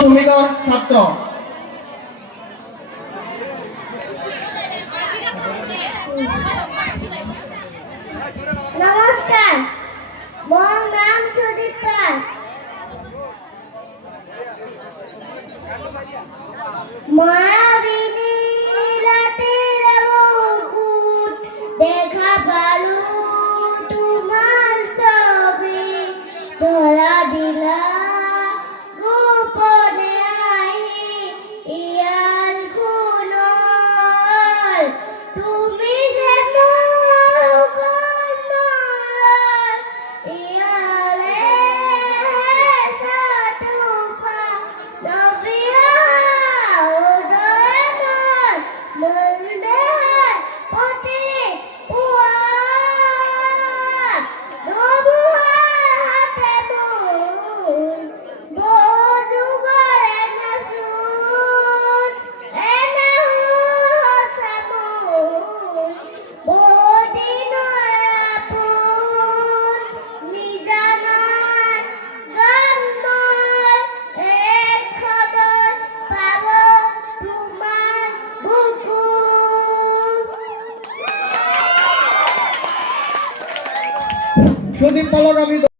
ভূমিকার ছাত্র। নমস্কার, মোর নাম সুদীপ পাল। মায়াবিনী রাতের বুকুট দেখা পালু তোমার ছবি, ধরা দিলা গোপনে আহি ইয়াল খুনল। তুমি যে মোর কন্নল ইয়ালে সাতুপা নবিয়া উদয়ন মন্দে পতি পুয়া নবুয়ার হাতে মন বজুগরে নাসুন এনে হুসামুন বদিন আপুন নিজানার গানময় এক খবর পাব তোমার বুকু। সুদীপ পালক আমি